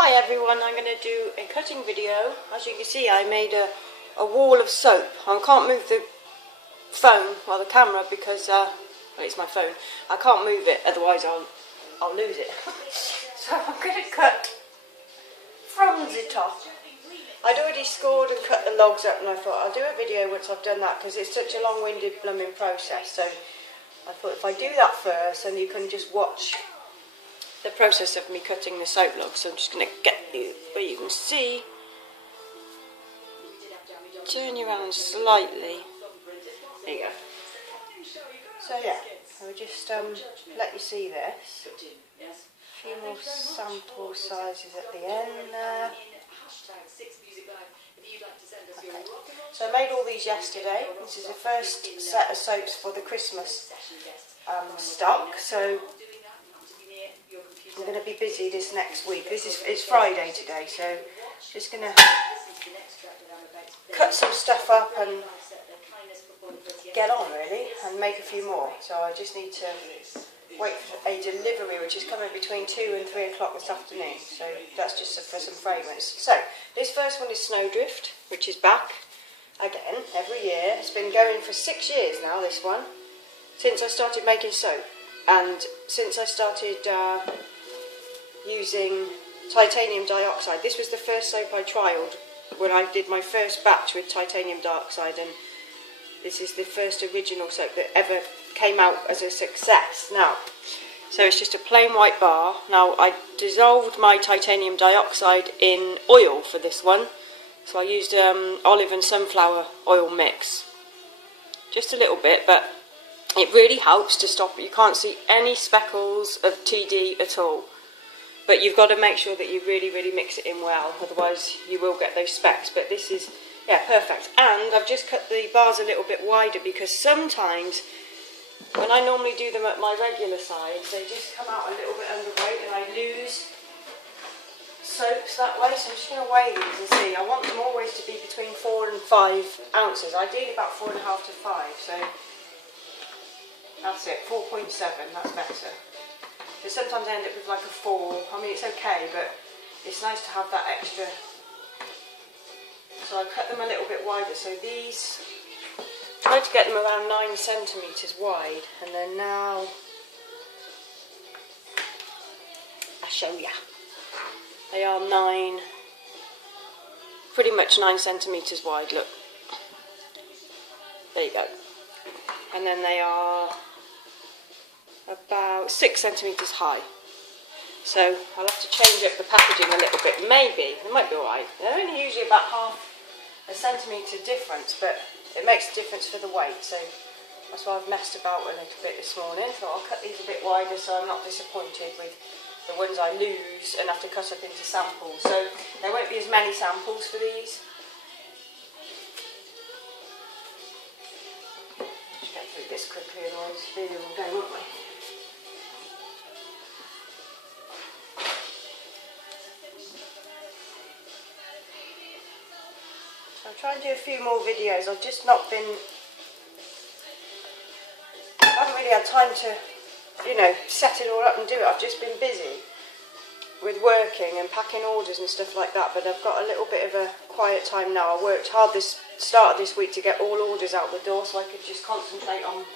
Hi everyone, I'm going to do a cutting video. As you can see, I made a wall of soap. I can't move the phone, the camera, because well, it's my phone. I can't move it, otherwise I'll lose it. So I'm going to cut from the top. I'd already scored and cut the logs up, and I thought I'll do a video once I've done that because it's such a long-winded blooming process. So I thought if I do that first, then you can just watch the process of me cutting the soap logs. So I'm just going to get you where you can see. Turn you around slightly. There you go. So yeah, I'll just let you see this. A few more sample sizes at the end there. Okay. So I made all these yesterday. This is the first set of soaps for the Christmas stock. So I'm going to be busy this next week. It's Friday today, so just going to cut some stuff up and get on really, and make a few more. So I just need to wait for a delivery, which is coming between 2 and 3 o'clock this afternoon. So that's just for some fragrance. So this first one is Snowdrift, which is back again every year. It's been going for 6 years now, this one, since I started making soap, and since I started using titanium dioxide. This was the first soap I trialled when I did my first batch with titanium dioxide, and this is the first original soap that ever came out as a success. Now, so it's just a plain white bar. Now I dissolved my titanium dioxide in oil for this one, so I used olive and sunflower oil mix, just a little bit, but it really helps to stop it. You can't see any speckles of TD at all. But you've got to make sure that you really mix it in well, otherwise you will get those specks. But this is, yeah, perfect. And I've just cut the bars a little bit wider because sometimes when I normally do them at my regular size, they just come out a little bit underweight and I lose soaps that way. So I'm just going to weigh these and see. I want them always to be between 4 and 5 ounces, ideally about 4.5 to 5. So that's it, 4.7, that's better. So sometimes I end up with like a 4. I mean, it's okay, but it's nice to have that extra. So I cut them a little bit wider. So these, I tried to get them around 9 centimetres wide, and then now I'll show ya. They are pretty much 9 centimetres wide. Look, there you go. And then they are about 6 centimetres high. So I'll have to change up the packaging a little bit. Maybe, it might be alright. They're only usually about half a centimetre difference, but it makes a difference for the weight. So that's why I've messed about a little bit this morning. So I'll cut these a bit wider so I'm not disappointed with the ones I lose and have to cut up into samples. So there won't be as many samples for these. Just get through this quickly, otherwise this video will go, won't we? I'll try and do a few more videos. I've just not been, I haven't really had time to, set it all up and do it. I've just been busy with working and packing orders and stuff like that, but I've got a little bit of a quiet time now. I worked hard this start of this week to get all orders out the door so I could just concentrate on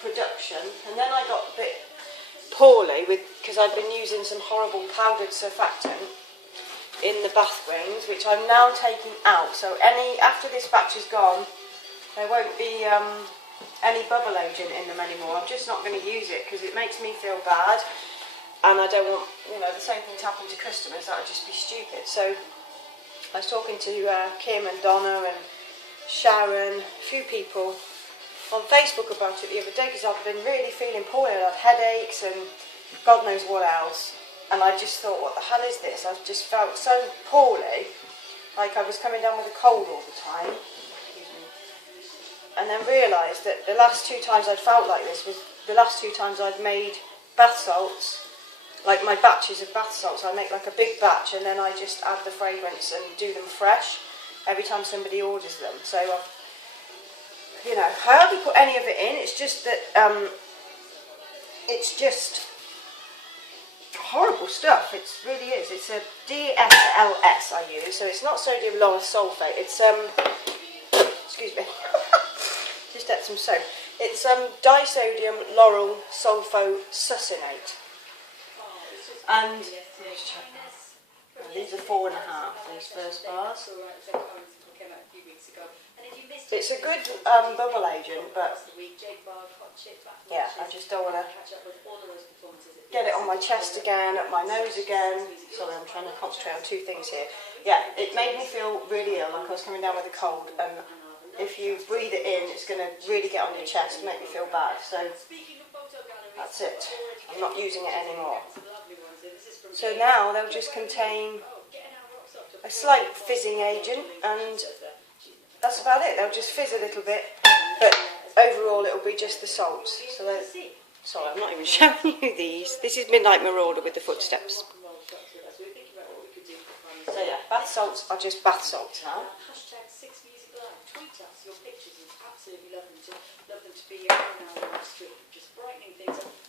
production, and then I got a bit poorly because I've been using some horrible powdered surfactant in the bath rings, which I'm now taking out. So after this batch is gone, there won't be any bubble agent in them anymore. I'm just not going to use it because it makes me feel bad, and I don't want the same thing to happen to customers. That would just be stupid. So I was talking to Kim and Donna and Sharon, a few people on Facebook about it the other day because I've been really feeling poorly. I had headaches and God knows what else. And I just thought, what the hell is this? I just felt so poorly, like I was coming down with a cold all the time. And then realised that the last 2 times I'd felt like this was the last 2 times I'd made bath salts, like my batches of bath salts. I make like a big batch and then I just add the fragrance and do them fresh every time somebody orders them. So, I hardly put any of it in. It's just that, it's just horrible stuff. It really is. It's a DSLS I use, so it's not sodium lauryl sulfate. It's excuse me, just had some soap. It's disodium lauryl sulfosuccinate, and let's check that. These are 4.5. These first bars. It's a good bubble agent, but yeah, I just don't want to get it on my chest again, up my nose again. Sorry, I'm trying to concentrate on two things here. Yeah, it made me feel really ill, like I was coming down with a cold, and if you breathe it in, it's going to really get on your chest and make me feel bad. So that's it. I'm not using it anymore. So now they'll just contain a slight fizzing agent, and that's about it. They'll just fizz a little bit, but overall it'll be just the salts. So sorry, I'm not even showing you these. This is Midnight Marauder with the footsteps. So yeah, bath salts are just bath salts now.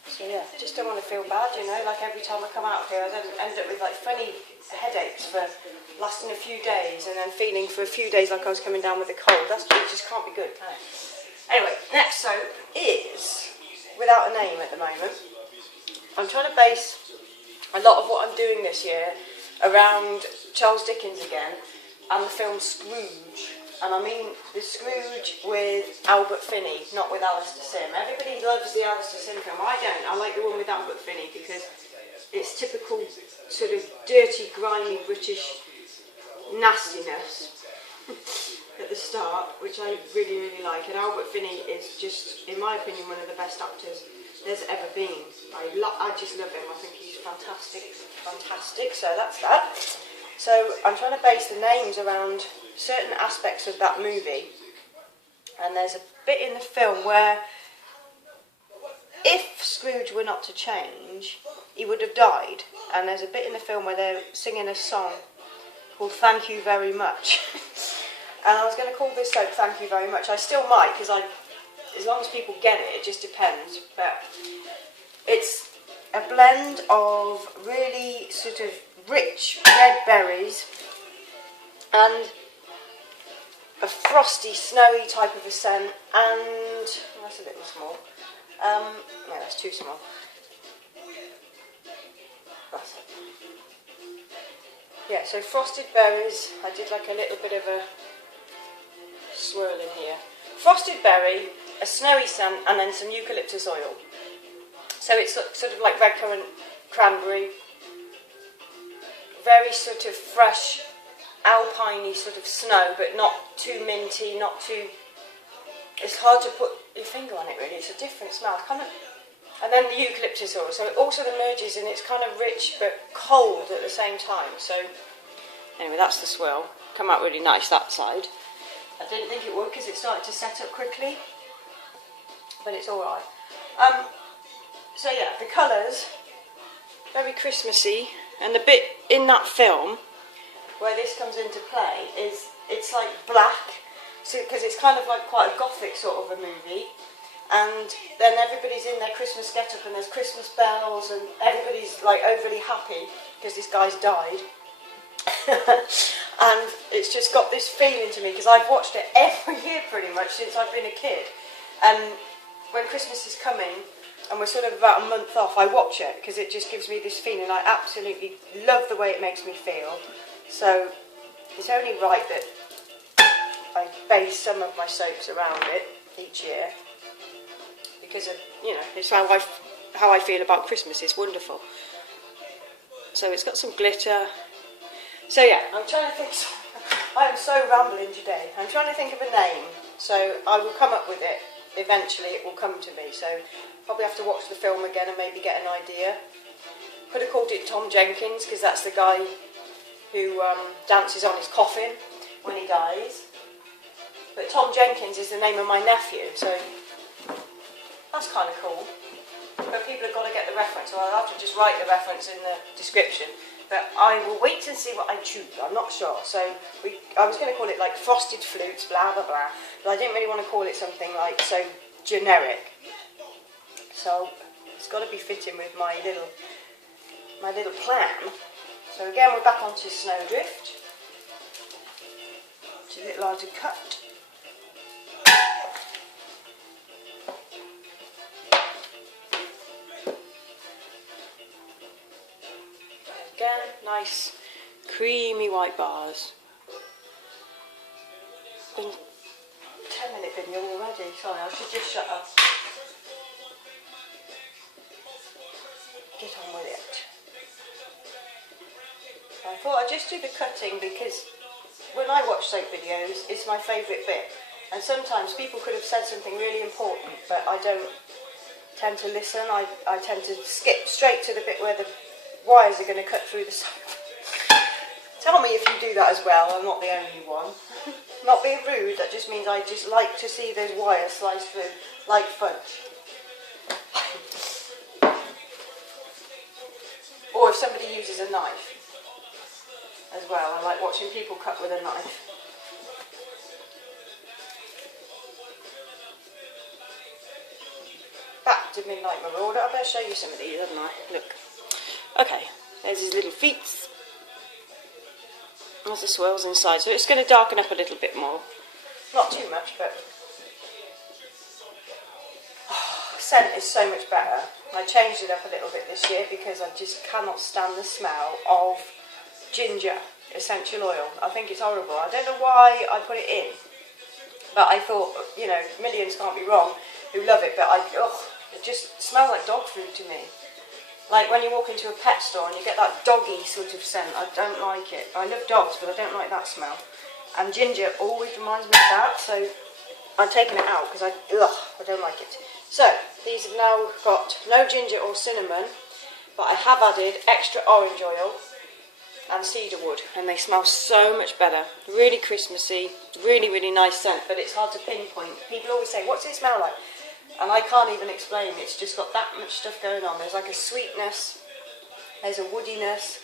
So yeah, just don't want to feel bad, you know, like every time I come out here I end up with like funny headaches for lasting a few days, and then feeling for a few days like I was coming down with a cold. It just can't be good, can it? Anyway, next soap is without a name at the moment. I'm trying to base a lot of what I'm doing this year around Charles Dickens again and the film Scrooge. And I mean the Scrooge with Albert Finney, not with Alistair Sim. Everybody loves the Alistair Sim film. I don't. I like the one with Albert Finney because it's typical sort of dirty, grimy British nastiness at the start, which I really, really like. And Albert Finney is just, in my opinion, one of the best actors there's ever been. I just love him. I think he's fantastic. So that's that. So I'm trying to base the names around certain aspects of that movie, and there's a bit in the film where if Scrooge were not to change, he would have died, and there's a bit in the film where they're singing a song called Thank You Very Much. And I was going to call this soap Thank You Very Much. I still might, because as long as people get it, it just depends. But it's a blend of really sort of rich red berries and a frosty, snowy type of a scent, and that's a little small. No, that's too small. That's it. Yeah, so frosted berries. I did like a little bit of a swirl in here. Frosted berry, a snowy scent, and then some eucalyptus oil. So it's sort of like red currant cranberry. Very sort of fresh, alpine-y sort of snow, but not too minty, not too... It's hard to put your finger on it, really. It's a different smell. And then the eucalyptus oil. So it all sort of merges, and it's kind of rich, but cold at the same time. So, anyway, that's the swirl. Come out really nice, that side. I didn't think it would, because it started to set up quickly. But it's all right. So, yeah, the colours, very Christmassy. And the bit in that film where this comes into play is it's like black, so because it's kind of like quite a gothic sort of a movie, and then everybody's in their Christmas get-up and there's Christmas bells and everybody's like overly happy because this guy's died. And it's just got this feeling to me because I've watched it every year pretty much since I've been a kid, and when Christmas is coming and we're sort of about a month off, I watch it because it just gives me this feeling. I absolutely love the way it makes me feel. So it's only right that I base some of my soaps around it each year because of, you know, it's how I feel about Christmas. It's wonderful. So it's got some glitter. So yeah, I'm trying to think. I am so rambling today. I'm trying to think of a name. So I will come up with it. Eventually it will come to me. So probably have to watch the film again and maybe get an idea. Could have called it Tom Jenkins because that's the guy who dances on his coffin when he dies. But Tom Jenkins is the name of my nephew, so that's kind of cool. But people have got to get the reference, so I'll have to just write the reference in the description. But I will wait and see what I choose. I'm not sure. So I was going to call it like Frosted Flutes, blah, blah, blah. But I didn't really want to call it something like so generic. So it's got to be fitting with my my little plan. So again, we're back onto Snowdrift, which is a little hard to cut. Again, nice creamy white bars. Been 10-minute video already, sorry, I should just shut up. Get on with it. I thought I'd just do the cutting because when I watch soap videos, it's my favourite bit. And sometimes people could have said something really important, but I don't tend to listen. I tend to skip straight to the bit where the wires are going to cut through the soap. Tell me if you do that as well, I'm not the only one. Not being rude, that just means I just like to see those wires sliced through, like fudge. Or if somebody uses a knife as well, I like watching people cut with a knife. Back to Midnight Marauder. I better show you some of these, haven't I? Look. Okay, there's his little feet. There's the swirls inside, so it's going to darken up a little bit more. Not too much, but... Oh, scent is so much better. I changed it up a little bit this year because I just cannot stand the smell of ginger essential oil. I think it's horrible. I don't know why I put it in, but I thought, you know, millions can't be wrong who love it, but it just smells like dog food to me. Like when you walk into a pet store and you get that doggy sort of scent, I don't like it. I love dogs, but I don't like that smell. And ginger always reminds me of that, so I'm taking it out because I don't like it. So, these have now got no ginger or cinnamon, but I have added extra orange oil and cedar wood, and they smell so much better. Really Christmassy, really, really nice scent, but it's hard to pinpoint. People always say, what's it smell like? And I can't even explain, it's just got that much stuff going on. There's like a sweetness, there's a woodiness,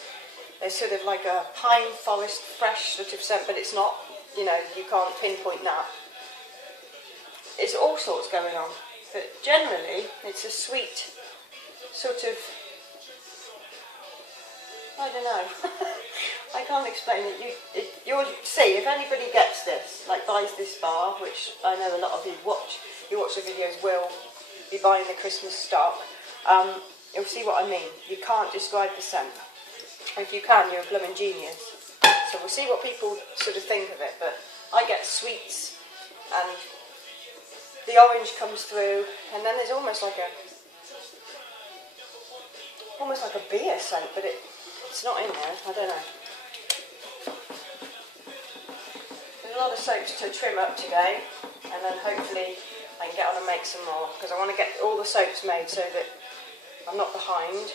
there's sort of like a pine forest fresh sort of scent, but it's not, you know, you can't pinpoint that. It's all sorts going on, but generally it's a sweet sort of, I don't know, I can't explain it. You'll see, if anybody gets this, like buys this bar, which I know a lot of you watch the videos will be buying the Christmas stock, you'll see what I mean. You can't describe the scent. If you can, you're a blooming genius. So we'll see what people sort of think of it, but I get sweets, and the orange comes through, and then there's almost like a beer scent, but it's not in there, I don't know. There's a lot of soaps to trim up today, and then hopefully I can get on and make some more, because I want to get all the soaps made so that I'm not behind,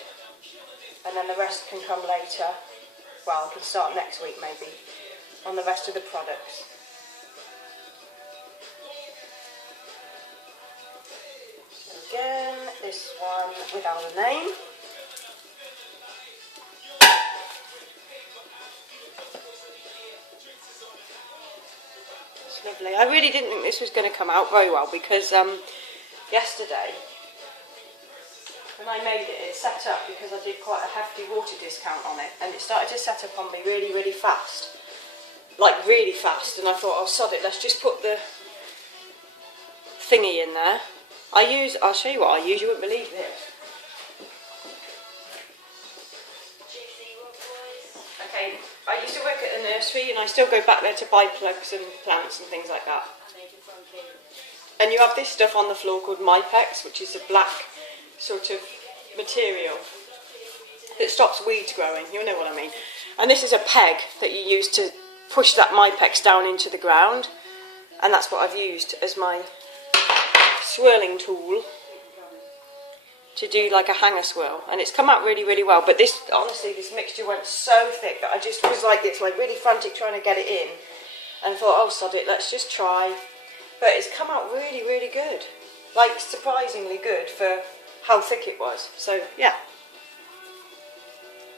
and then the rest can come later. Well, I can start next week maybe on the rest of the products. So again, this one without a name. Lovely. I really didn't think this was going to come out very well because yesterday when I made it, it set up because I did quite a hefty water discount on it, and it started to set up on me really, really fast. Like really fast, and I thought, oh sod it, let's just put the thingy in there. I'll show you what I use, you wouldn't believe this. Okay, I used to work at a nursery and I still go back there to buy plugs and plants and things like that. And you have this stuff on the floor called Mypex, which is a black sort of material that stops weeds growing, you know what I mean. And this is a peg that you use to push that Mypex down into the ground, and that's what I've used as my swirling tool to do like a hanger swirl, and it's come out really, really well. But this, honestly, this mixture went so thick that I just was like this, like really frantic trying to get it in, and I thought, oh sod it, let's just try. But it's come out really, really good, like surprisingly good for how thick it was. So yeah,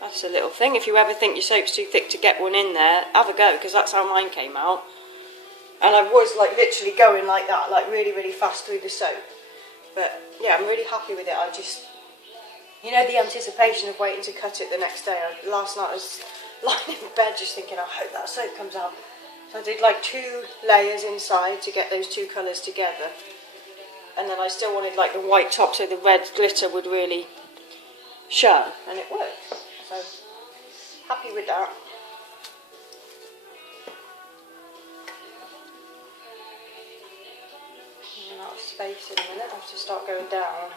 that's a little thing. If you ever think your soap's too thick to get one in there, have a go, because that's how mine came out. And I was like literally going like that, like really, really fast through the soap. But yeah, I'm really happy with it. I just You know, the anticipation of waiting to cut it the next day. Last night I was lying in bed just thinking, I hope that soap comes out. So I did like 2 layers inside to get those 2 colours together. And then I still wanted like the white top so the red glitter would really show. And it worked. So, happy with that. I'm out of space in a minute. I have to start going down.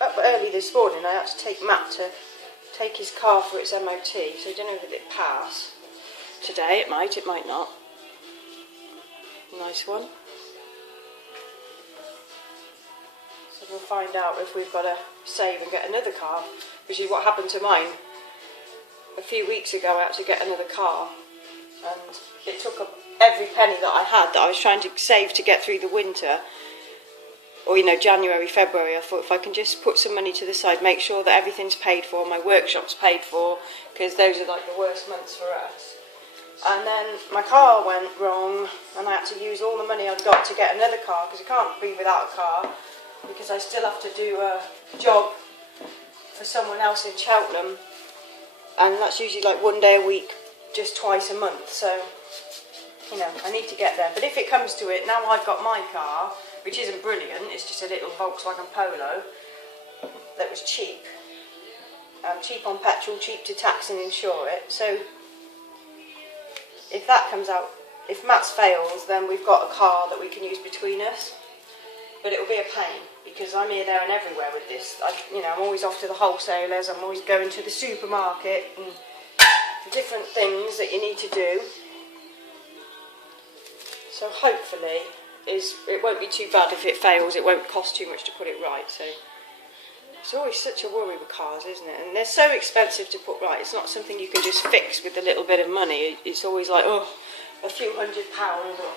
Up early this morning, I had to take Matt to take his car for its MOT, so I don't know if it pass today. It might not. Nice one. So we'll find out if we've got to save and get another car, which is what happened to mine. A few weeks ago I had to get another car, and it took up every penny that I had that I was trying to save to get through the winter. Or, you know, January, February, I thought if I can just put some money to the side, make sure that everything's paid for, my workshop's paid for, because those are like the worst months for us. And then my car went wrong, and I had to use all the money I'd got to get another car, because I can't be without a car, because I still have to do a job for someone else in Cheltenham, and that's usually like 1 day a week, just twice a month, so, you know, I need to get there. But if it comes to it, now I've got my car, which isn't brilliant, it's just a little Volkswagen Polo that was cheap. Cheap on petrol, cheap to tax and insure it. So if that comes out, if Matt's fails, then we've got a car that we can use between us. But it'll be a pain, because I'm here, there and everywhere with this. I'm always off to the wholesalers, I'm always going to the supermarket, and different things that you need to do. So hopefully, it won't be too bad if it fails. It won't cost too much to put it right. So it's always such a worry with cars, isn't it? And they're so expensive to put right. It's not something you can just fix with a little bit of money. It's always like, oh, a few £100 or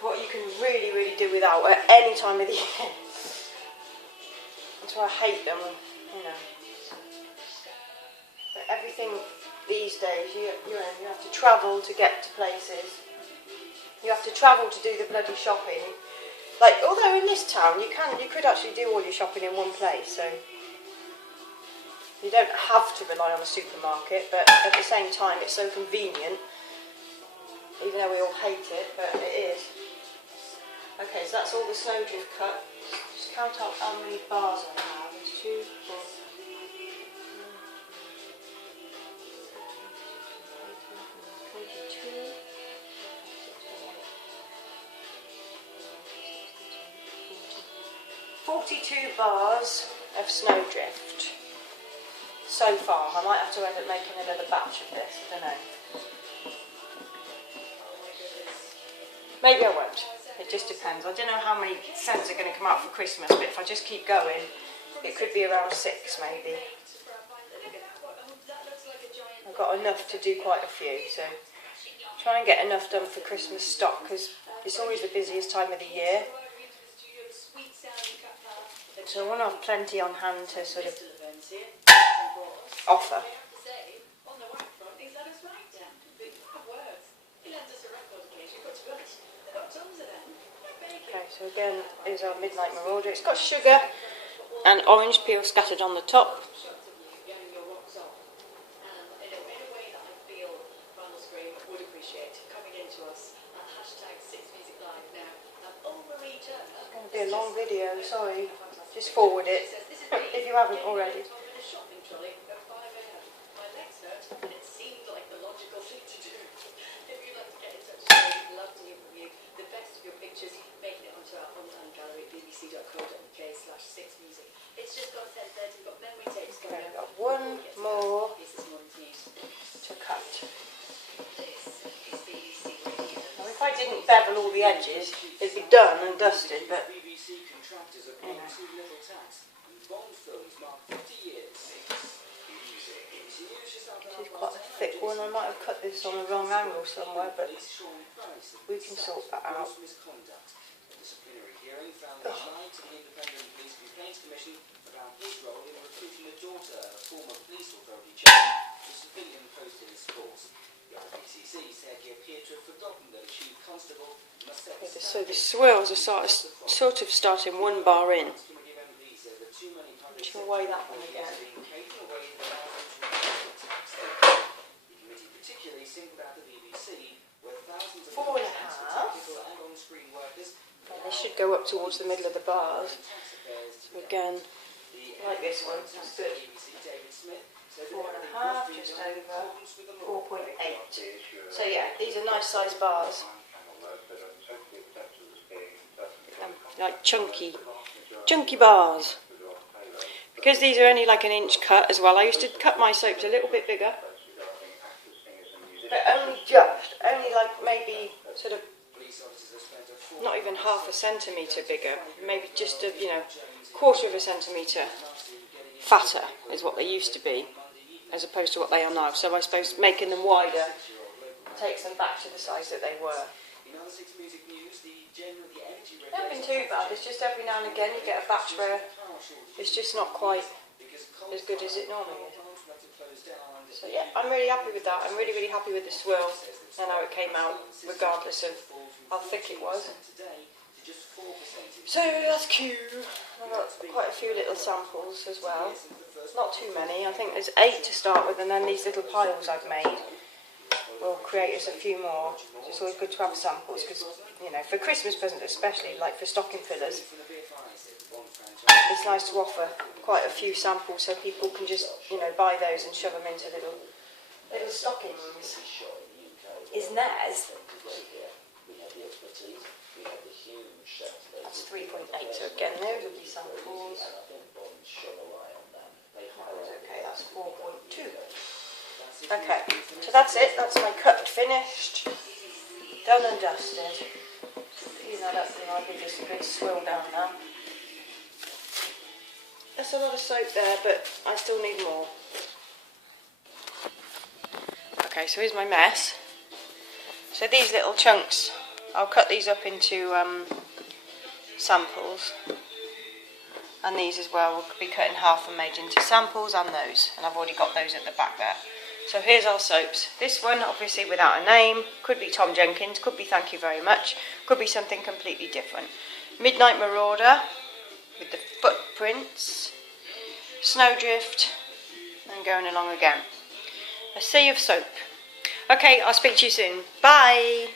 what you can really, really do without at any time of the year. That's why I hate them, you know. But everything these days, you have to travel to get to places. You have to travel to do the bloody shopping. Like, although in this town you could actually do all your shopping in one place, so you don't have to rely on a supermarket, but at the same time it's so convenient, even though we all hate it, but it is. Okay, so that's all the snowdrift cut. Just count out how many bars I have. There's 2, 4, 22. 42 bars of snowdrift so far. I might have to end up making another batch of this, I don't know. Maybe I won't. It just depends. I don't know how many scents are going to come out for Christmas, but if I just keep going, it could be around 6 maybe. I've got enough to do quite a few, so try and get enough done for Christmas stock, because it's always the busiest time of the year. So I want to have plenty on hand to sort of offer. Okay, so again is our Midnight Marauder. It's got sugar and orange peel scattered on the top. It's going to be a long video, sorry. Just forward it if you haven't already. Okay, I've got one more to cut. Now, if I didn't bevel all the edges, it'd be done and dusted, but you know. This is quite a thick one. I might have cut this on the wrong angle somewhere, but we can sort that out. Okay, the So the swirls are sort of starting one bar in. Just weigh that one again. 4.5. They should go up towards the middle of the bars. So again, like this one, that's good. 4.5, just over 4.8. So yeah, these are nice sized bars. Like chunky bars. Because these are only like an inch cut as well, I used to cut my soaps a little bit bigger. But only like maybe sort of not even half a centimetre bigger, maybe just a, quarter of a centimetre fatter is what they used to be, as opposed to what they are now. So I suppose making them wider takes them back to the size that they were. They haven't been too bad, it's just every now and again you get a batch where it's just not quite as good as it normally is. So yeah, I'm really happy with that. I'm really, really happy with the swirl and how it came out, regardless of how thick it was. So that's cute. I've got quite a few little samples as well. Not too many. I think there's 8 to start with, and then these little piles I've made will create us a few more. It's always good to have samples because, for Christmas presents especially, like for stocking fillers, it's nice to offer quite a few samples so people can just, buy those and shove them into little stockings. Isn't theirs? That's 3.8, so again, those will be samples. That was okay, that's 4.2. Okay, so that's it, that's my cut finished. Done and dusted. Clean that up and I'll give this a good swirl down now. That's a lot of soap there, but I still need more. Okay, so here's my mess. So these little chunks, I'll cut these up into samples. And these as well will be cut in half and made into samples, and those. And I've already got those at the back there. So here's our soaps. This one, obviously without a name, could be Tom Jenkins, could be Thank You Very Much, could be something completely different. Midnight Marauder, with the footprints, Snowdrift, and going along again. A sea of soap. Okay, I'll speak to you soon. Bye!